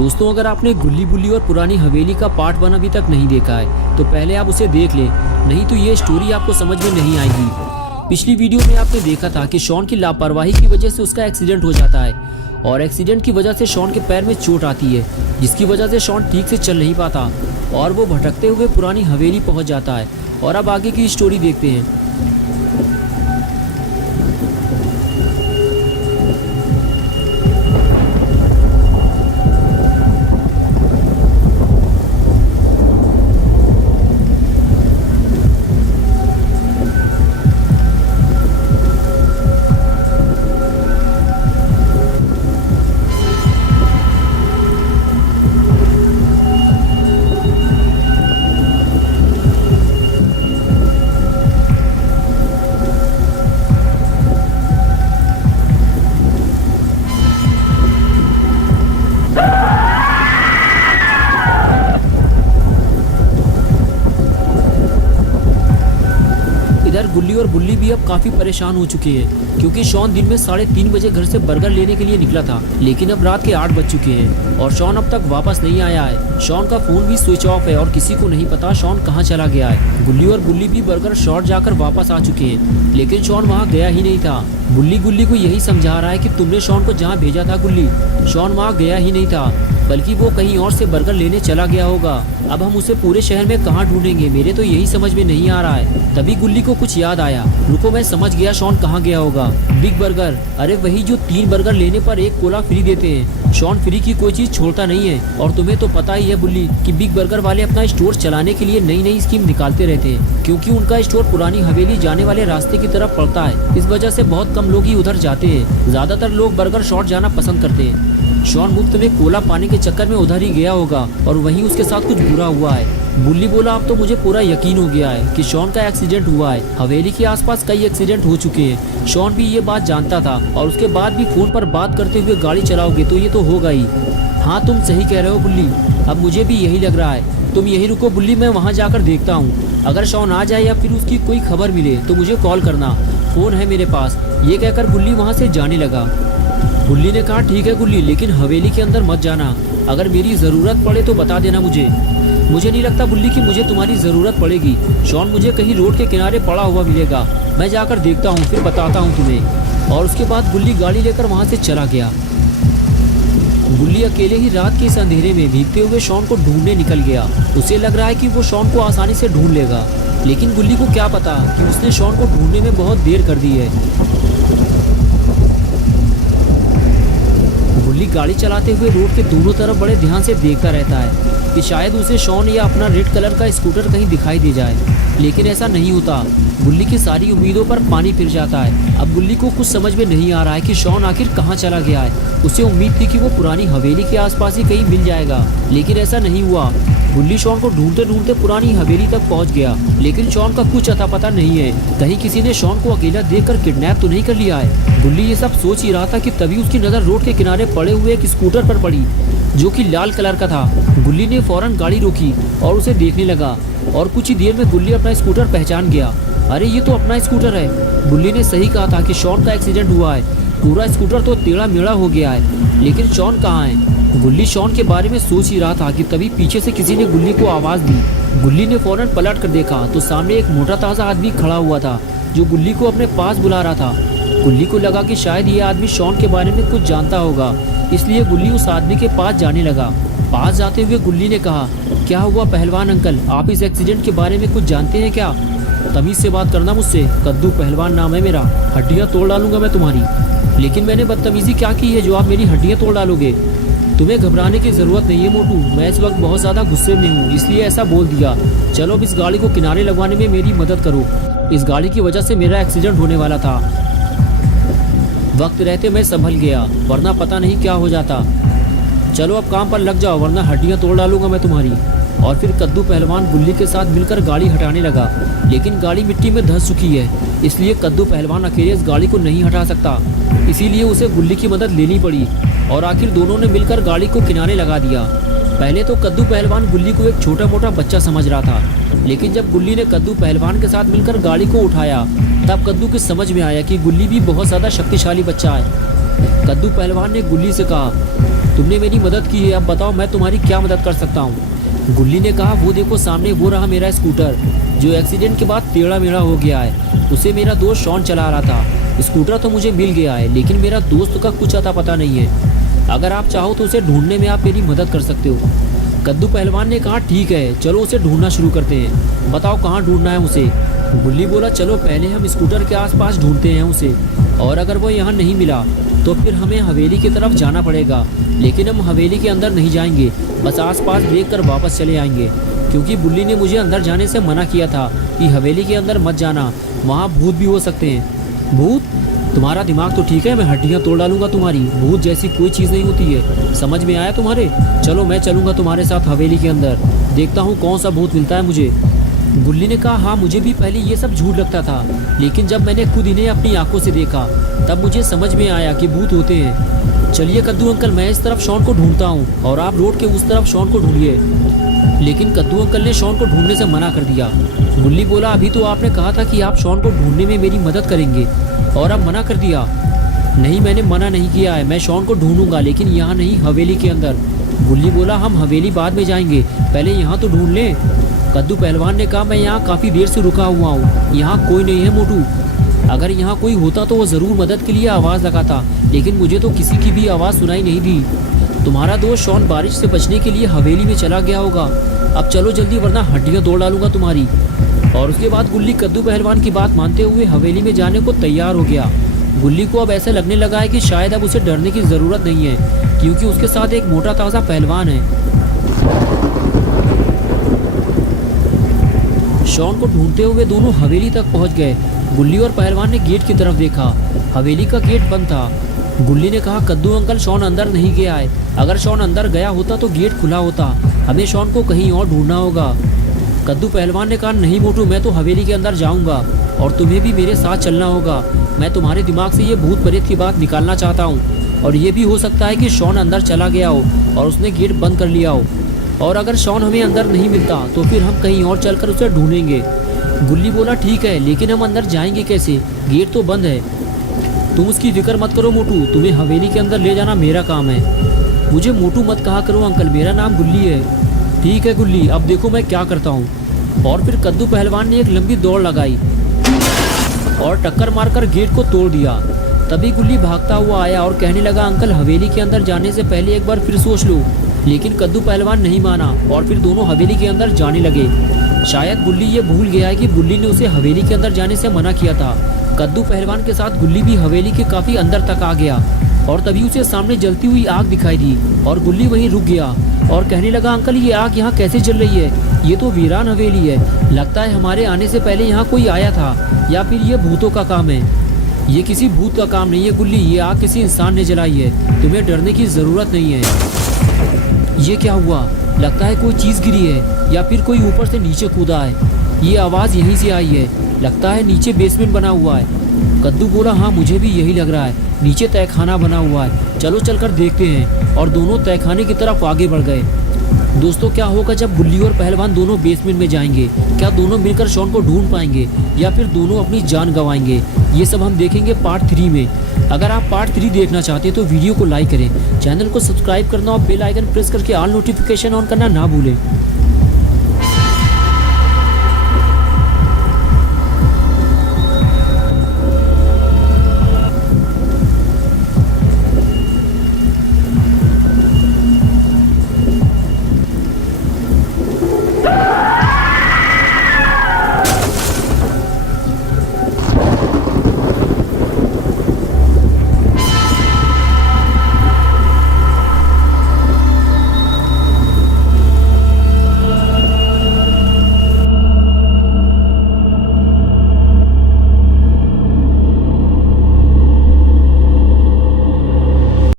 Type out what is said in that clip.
दोस्तों, अगर आपने गुल्ली बुल्ली और पुरानी हवेली का पार्ट 1 अभी तक नहीं देखा है तो पहले आप उसे देख लें, नहीं तो ये स्टोरी आपको समझ में नहीं आएगी। पिछली वीडियो में आपने देखा था कि शॉन की लापरवाही की वजह से उसका एक्सीडेंट हो जाता है और एक्सीडेंट की वजह से शॉन के पैर में चोट आती है, जिसकी वजह से शॉन ठीक से चल नहीं पाता और वो भटकते हुए पुरानी हवेली पहुंच जाता है। और अब आगे की स्टोरी देखते हैं। इधर गुल्ली और बुल्ली भी अब काफी परेशान हो चुके हैं क्योंकि शॉन दिन में 3:30 बजे घर से बर्गर लेने के लिए निकला था, लेकिन अब रात के 8 बज चुके हैं और शॉन अब तक वापस नहीं आया है। शॉन का फोन भी स्विच ऑफ है और किसी को नहीं पता शॉन कहाँ चला गया है। गुल्ली और बुल्ली भी बर्गर शॉट जाकर वापस आ चुके हैं, लेकिन शॉन वहाँ गया ही नहीं था। बुल्ली गुल्ली को यही समझा रहा है कि तुमने शॉन को जहाँ भेजा था गुल्ली, शॉन वहाँ गया ही नहीं था, बल्कि वो कहीं और से बर्गर लेने चला गया होगा। अब हम उसे पूरे शहर में कहाँ ढूंढेंगे, मेरे तो यही समझ में नहीं आ रहा है। तभी गुल्ली को कुछ याद आया, रुको मैं समझ गया शॉन कहाँ गया होगा। बिग बर्गर, अरे वही जो 3 बर्गर लेने पर 1 कोला फ्री देते हैं। शॉन फ्री की कोई चीज छोड़ता नहीं है और तुम्हें तो पता ही है बुल्ली कि बिग बर्गर वाले अपना स्टोर चलाने के लिए नई नई स्कीम निकालते रहते हैं, क्योंकि उनका स्टोर पुरानी हवेली जाने वाले रास्ते की तरफ पड़ता है। इस वजह से बहुत कम लोग ही उधर जाते हैं, ज्यादातर लोग बर्गर शॉट जाना पसंद करते हैं। शॉन मुफ्त में कोला पाने के चक्कर में उधर ही गया होगा और वहीं उसके साथ कुछ बुरा हुआ है। बुल्ली बोला, अब तो मुझे पूरा यकीन हो गया है कि शॉन का एक्सीडेंट हुआ है। हवेली के आसपास कई एक्सीडेंट हो चुके हैं, शॉन भी ये बात जानता था और उसके बाद भी फोन पर बात करते हुए गाड़ी चलाओगे तो ये तो होगा ही। हाँ तुम सही कह रहे हो बुल्ली, अब मुझे भी यही लग रहा है। तुम यही रुको बुल्ली, मैं वहाँ जाकर देखता हूँ। अगर शॉन आ जाए या फिर उसकी कोई खबर मिले तो मुझे कॉल करना, फोन है मेरे पास। ये कहकर बुल्ली वहाँ से जाने लगा। बुल्ली ने कहा, ठीक है गुल्ली, लेकिन हवेली के अंदर मत जाना। अगर मेरी ज़रूरत पड़े तो बता देना मुझे। मुझे नहीं लगता बुल्ली कि मुझे तुम्हारी ज़रूरत पड़ेगी। शॉन मुझे कहीं रोड के किनारे पड़ा हुआ मिलेगा, मैं जाकर देखता हूँ, फिर बताता हूँ तुम्हें। और उसके बाद बुल्ली गाड़ी लेकर वहाँ से चला गया। बुल्ली अकेले ही रात के इस अंधेरे में भीगते हुए शॉन को ढूंढने निकल गया। उसे लग रहा है कि वो शॉन को आसानी से ढूंढ लेगा, लेकिन बुल्ली को क्या पता कि उसने शॉन को ढूंढने में बहुत देर कर दी है। बुल्ली गाड़ी चलाते हुए रोड के दोनों तरफ बड़े ध्यान से देखता रहता है कि शायद उसे शॉन या अपना रेड कलर का स्कूटर कहीं दिखाई दे जाए, लेकिन ऐसा नहीं होता। बुल्ली की सारी उम्मीदों पर पानी फिर जाता है। अब बुल्ली को कुछ समझ में नहीं आ रहा है कि शॉन आखिर कहाँ चला गया है। उसे उम्मीद थी कि वो पुरानी हवेली के आसपास ही कहीं मिल जाएगा, लेकिन ऐसा नहीं हुआ। बुल्ली शॉन को ढूंढते ढूंढते पुरानी हवेली तक पहुंच गया, लेकिन शॉन का कुछ अता पता नहीं है। कहीं किसी ने शॉन को अकेला देखकर किडनैप तो नहीं कर लिया है। बुल्ली ये सब सोच ही रहा था कि तभी उसकी नज़र रोड के किनारे पड़े हुए एक स्कूटर पर पड़ी, जो कि लाल कलर का था। बुल्ली ने फौरन गाड़ी रोकी और उसे देखने लगा और कुछ ही देर में बुल्ली अपना स्कूटर पहचान गया। अरे ये तो अपना स्कूटर है। बुल्ली ने सही कहा था कि शॉन का एक्सीडेंट हुआ है, पूरा स्कूटर तो टेढ़ा मेढ़ा हो गया है, लेकिन शॉन कहाँ है। गुल्ली शॉन के बारे में सोच ही रहा था कि तभी पीछे से किसी ने गुल्ली को आवाज़ दी। गुल्ली ने फौरन पलट कर देखा तो सामने एक मोटा ताज़ा आदमी खड़ा हुआ था जो गुल्ली को अपने पास बुला रहा था। गुल्ली को लगा कि शायद ये आदमी शॉन के बारे में कुछ जानता होगा, इसलिए गुल्ली उस आदमी के पास जाने लगा। पास जाते हुए गुल्ली ने कहा, क्या हुआ पहलवान अंकल, आप इस एक्सीडेंट के बारे में कुछ जानते हैं क्या? तमीज़ से बात करना मुझसे, कद्दू पहलवान नाम है मेरा, हड्डियाँ तोड़ डालूंगा मैं तुम्हारी। लेकिन मैंने बदतमीज़ी क्या की है जो आप मेरी हड्डियाँ तोड़ डालोगे? तुम्हें घबराने की ज़रूरत नहीं है मोटू, मैं इस वक्त बहुत ज़्यादा गुस्से में हूँ, इसलिए ऐसा बोल दिया। चलो अब इस गाड़ी को किनारे लगवाने में मेरी मदद करो, इस गाड़ी की वजह से मेरा एक्सीडेंट होने वाला था। वक्त रहते मैं संभल गया, वरना पता नहीं क्या हो जाता। चलो अब काम पर लग जाओ, वरना हड्डियाँ तोड़ डालूंगा मैं तुम्हारी। और फिर कद्दू पहलवान गुल्ली के साथ मिलकर गाड़ी हटाने लगा, लेकिन गाड़ी मिट्टी में धंस चुकी है, इसलिए कद्दू पहलवान अकेले इस गाड़ी को नहीं हटा सकता, इसीलिए उसे गुल्ली की मदद लेनी पड़ी और आखिर दोनों ने मिलकर गाड़ी को किनारे लगा दिया। पहले तो कद्दू पहलवान गुल्ली को एक छोटा मोटा बच्चा समझ रहा था, लेकिन जब गुल्ली ने कद्दू पहलवान के साथ मिलकर गाड़ी को उठाया तब कद्दू की समझ में आया कि गुल्ली भी बहुत ज़्यादा शक्तिशाली बच्चा है। कद्दू पहलवान ने गुल्ली से कहा, तुमने मेरी मदद की है, अब बताओ मैं तुम्हारी क्या मदद कर सकता हूँ। गुल्ली ने कहा, वो देखो सामने वो रहा मेरा स्कूटर जो एक्सीडेंट के बाद टेढ़ा मेढ़ा हो गया है। उसे मेरा दोस्त शॉन चला रहा था। स्कूटर तो मुझे मिल गया है, लेकिन मेरा दोस्त का कुछ अता पता नहीं है। अगर आप चाहो तो उसे ढूंढने में आप मेरी मदद कर सकते हो। कद्दू पहलवान ने कहा, ठीक है चलो उसे ढूंढना शुरू करते हैं, बताओ कहाँ ढूंढना है उसे। गुल्ली बोला, चलो पहले हम स्कूटर के आसपास ढूंढते हैं उसे, और अगर वो यहाँ नहीं मिला तो फिर हमें हवेली की तरफ जाना पड़ेगा। लेकिन हम हवेली के अंदर नहीं जाएंगे, बस आसपास देख कर वापस चले आएंगे, क्योंकि बुल्ली ने मुझे अंदर जाने से मना किया था कि हवेली के अंदर मत जाना, वहाँ भूत भी हो सकते हैं। भूत? तुम्हारा दिमाग तो ठीक है, मैं हड्डियाँ तोड़ डालूंगा तुम्हारी। भूत जैसी कोई चीज़ नहीं होती है, समझ में आया तुम्हारे? चलो मैं चलूँगा तुम्हारे साथ हवेली के अंदर, देखता हूँ कौन सा भूत मिलता है मुझे। गुल्ली ने कहा, हाँ मुझे भी पहले ये सब झूठ लगता था, लेकिन जब मैंने खुद इन्हें अपनी आंखों से देखा तब मुझे समझ में आया कि भूत होते हैं। चलिए कद्दू अंकल, मैं इस तरफ शॉन को ढूंढता हूँ और आप रोड के उस तरफ शॉन को ढूंढिए। लेकिन कद्दू अंकल ने शॉन को ढूंढने से मना कर दिया। गुल्ली बोला, अभी तो आपने कहा था कि आप शॉन को ढूंढने में मेरी मदद करेंगे और अब मना कर दिया। नहीं, मैंने मना नहीं किया है, मैं शॉन को ढूंढूंगा, लेकिन यहाँ नहीं, हवेली के अंदर। गुल्ली बोला, हम हवेली बाद में जाएंगे, पहले यहाँ तो ढूंढ लें। कद्दू पहलवान ने कहा, मैं यहाँ काफ़ी देर से रुका हुआ हूँ, यहाँ कोई नहीं है मोटू। अगर यहाँ कोई होता तो वो ज़रूर मदद के लिए आवाज़ लगाता, लेकिन मुझे तो किसी की भी आवाज़ सुनाई नहीं दी। तुम्हारा दोस्त शॉन बारिश से बचने के लिए हवेली में चला गया होगा, अब चलो जल्दी वरना हड्डियाँ तोड़ डालूंगा तुम्हारी। और उसके बाद गुल्ली कद्दू पहलवान की बात मानते हुए हवेली में जाने को तैयार हो गया। गुल्ली को अब ऐसा लगने लगा है कि शायद अब उसे डरने की ज़रूरत नहीं है, क्योंकि उसके साथ एक मोटा ताज़ा पहलवान है। शॉन को ढूंढते हुए दोनों हवेली तक पहुंच गए। गुल्ली और पहलवान ने गेट की तरफ देखा, हवेली का गेट बंद था। गुल्ली ने कहा, कद्दू अंकल शॉन अंदर नहीं गया है, अगर शॉन अंदर गया होता तो गेट खुला होता, हमें शॉन को कहीं और ढूंढना होगा। कद्दू पहलवान ने कहा, नहीं मोटू, मैं तो हवेली के अंदर जाऊंगा और तुम्हें भी मेरे साथ चलना होगा। मैं तुम्हारे दिमाग से ये भूत प्रेत की बात निकालना चाहता हूँ, और ये भी हो सकता है कि शॉन अंदर चला गया हो और उसने गेट बंद कर लिया हो, और अगर शॉन हमें अंदर नहीं मिलता तो फिर हम कहीं और चलकर उसे ढूंढेंगे। गुल्ली बोला, ठीक है, लेकिन हम अंदर जाएंगे कैसे, गेट तो बंद है। तुम उसकी फिक्र मत करो मोटू, तुम्हें हवेली के अंदर ले जाना मेरा काम है। मुझे मोटू मत कहा करो अंकल, मेरा नाम गुल्ली है। ठीक है गुल्ली, अब देखो मैं क्या करता हूँ। और फिर कद्दू पहलवान ने एक लंबी दौड़ लगाई और टक्कर मारकर गेट को तोड़ दिया। तभी गुल्ली भागता हुआ आया और कहने लगा, अंकल हवेली के अंदर जाने से पहले एक बार फिर सोच लो। लेकिन कद्दू पहलवान नहीं माना और फिर दोनों हवेली के अंदर जाने लगे। शायद गुल्ली ये भूल गया है कि गुल्ली ने उसे हवेली के अंदर जाने से मना किया था। कद्दू पहलवान के साथ गुल्ली भी हवेली के काफ़ी अंदर तक आ गया और तभी उसे सामने जलती हुई आग दिखाई दी और गुल्ली वहीं रुक गया और कहने लगा, अंकल ये आग यहाँ कैसे जल रही है, ये तो वीरान हवेली है, लगता है हमारे आने से पहले यहाँ कोई आया था, या फिर ये भूतों का काम है। ये किसी भूत का काम नहीं है गुल्ली, ये आग किसी इंसान ने जलाई है, तुम्हें डरने की ज़रूरत नहीं है। ये क्या हुआ, लगता है कोई चीज़ गिरी है या फिर कोई ऊपर से नीचे कूदा है। ये आवाज़ यहीं से आई है, लगता है नीचे बेसमेंट बना हुआ है। कद्दू बोला, हाँ मुझे भी यही लग रहा है, नीचे तहखाना बना हुआ है, चलो चलकर देखते हैं। और दोनों तहखाने की तरफ आगे बढ़ गए। दोस्तों क्या होगा जब गुल्ली और पहलवान दोनों बेसमेंट में जाएंगे, क्या दोनों मिलकर शॉन को ढूंढ पाएंगे या फिर दोनों अपनी जान गंवाएंगे, ये सब हम देखेंगे पार्ट 3 में। अगर आप पार्ट 3 देखना चाहते हैं तो वीडियो को लाइक करें, चैनल को सब्सक्राइब करना और बेल आइकन प्रेस करके ऑल नोटिफिकेशन ऑन करना ना भूलें।